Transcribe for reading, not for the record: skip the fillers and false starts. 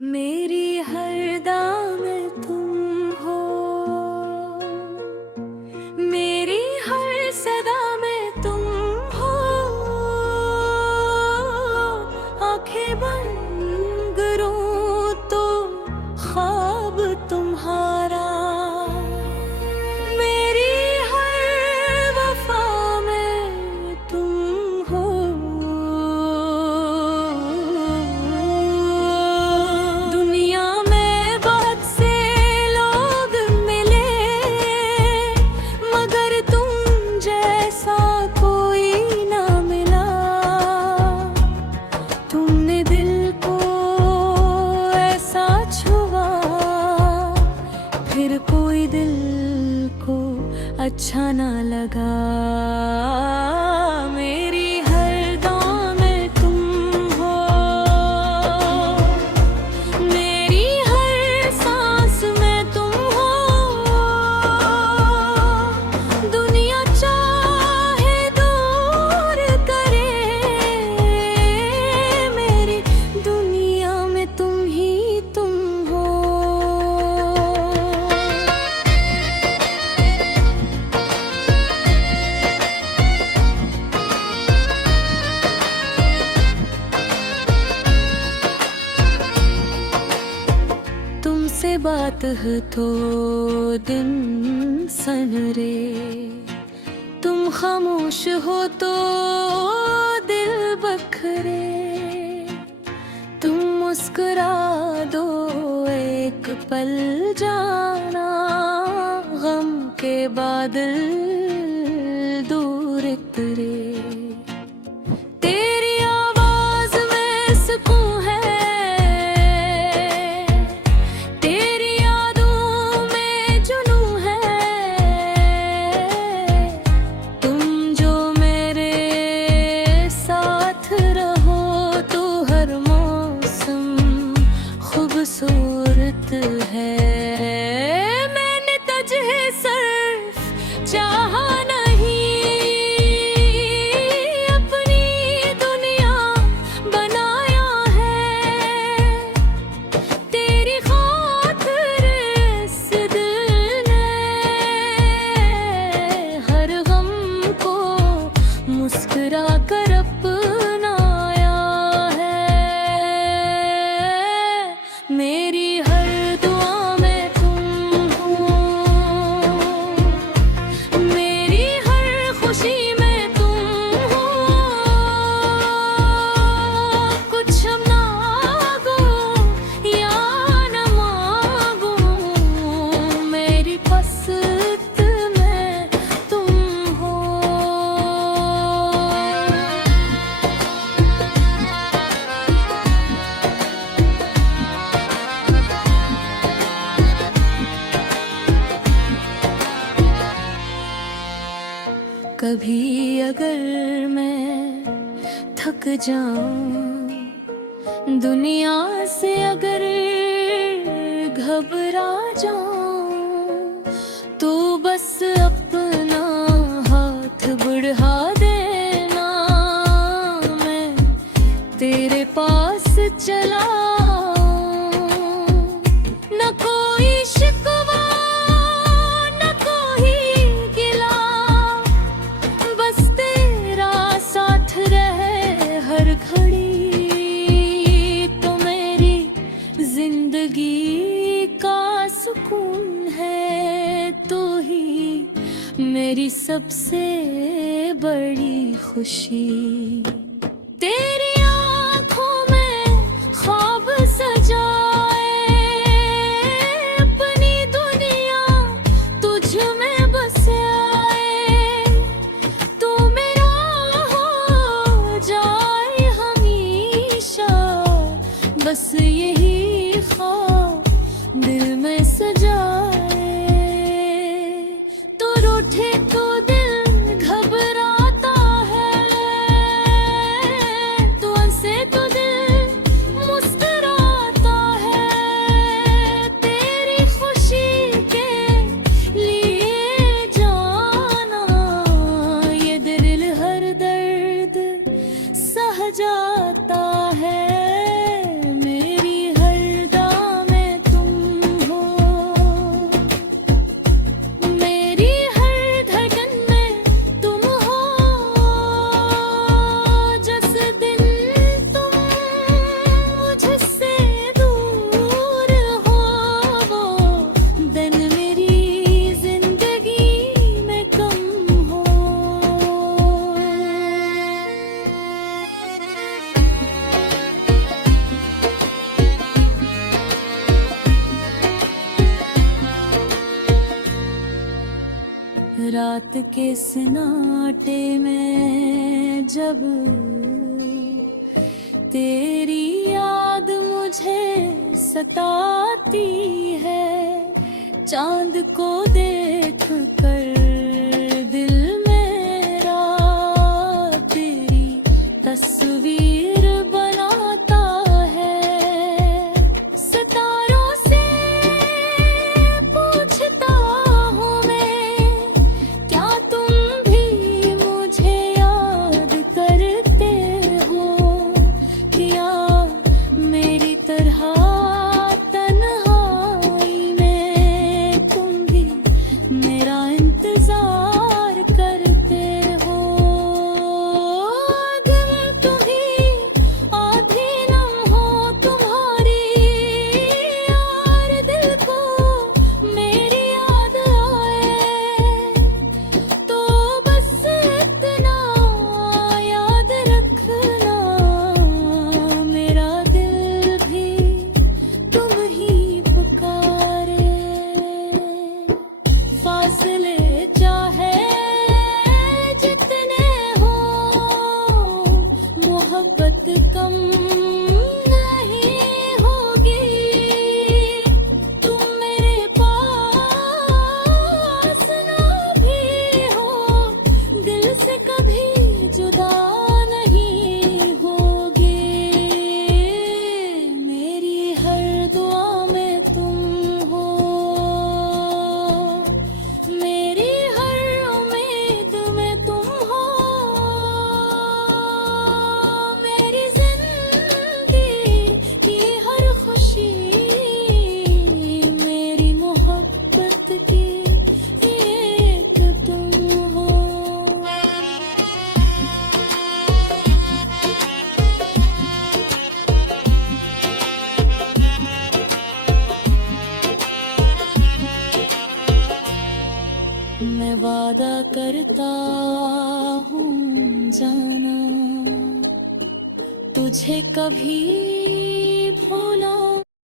मेरी हर दाम में तुम हो, मेरी हर सदा में तुम हो। आंखें बंद करूं तो ख्वाब तुम्हारा, मेरी हर वफा में तुम हो। दुनिया में बहुत से लोग मिले, मगर तुम जैसा कोई ना मिला। तुमने दिल को ऐसा छुआ, फिर कोई दिल को अच्छा ना लगा। मेरी हर दाम में तुम हो, मेरी हर सांस में तुम हो। दुनिया चाहे दूर करे, मेरी दुनिया में तुम ही तुम हो। तुमसे बात है तो दिन सनरे, तुम खामोश हो तो दिल बखरे। तुम मुस्कुरा दो एक पल जाना, गम के बादल दूर उतरे। तेरी आवाज में सुकून है, तेरी यादों में जुनून है। तुम जो मेरे साथ रहो तो हर मौसम खूबसूरत है। मैंने तुझे सिर्फ चाहा नहीं, अपनी दुनिया बनाया है। तेरी खातिर इस दिल ने हर गम को मुस्कुरा कर अपनाया है। मेरी हर दुआ में तुम हो, मेरी हर खुशी में तुम हो। कुछ मांगो या न मांगो, मेरी पसंद में तुम हो। कभी अगर मैं थक जाऊं, दुनिया से अगर घबरा जाऊं, तो बस अपना हाथ बढ़ा देना, मैं तेरे पास चला आऊं। न कोई शिकवा न कोई गिला, बस तेरा साथ रहे हर घड़ी, तो मेरी जिंदगी का सुकून है। तो ही मेरी सबसे बड़ी खुशी। तेरी आँखों में ख्वाब सजाए, अपनी दुनिया तुझ में बसाए, तो मेरा हो जाए हमेशा। बस यही ख्वाब दिल में सजाए। तो रूठे तो दिल घबराता है, तो हंसे तो दिल मुस्कुराता है। तेरी खुशी के लिए जाना, ये दिल हर दर्द सह जाता है। मेरी हर रात के सन्नाटे में जब तेरी याद मुझे सताती है, चांद को देख कर दिल मेरा तेरी तस्वीर बनाता है। सितारों से पूछता हूँ मैं, क्या तुम भी मुझे याद करते हो, क्या मेरी तरह तन्हाई में तुम भी मेरा इंतजार करते हो। दिन तुम्ही आधी नम हो तुम्हारी यार, दिल को मेरी याद आए तो बस इतना याद रखना, मेरा दिल भी तुम ही पुकारे। फासले चाहे जितने हो, मोहब्बत कम नहीं होगी। तुम मेरे पास ना भी हो, दिल से कभी जुदा नहीं होगे। मेरी हर दुआ में तुम हो, मेरी हर उम्मीद में तुम हो, मेरी जिंदगी की हर खुशी, मेरी मोहब्बत की एक तुम हो। मैं वादा करता हूँ जाना, तुझे कभी भूला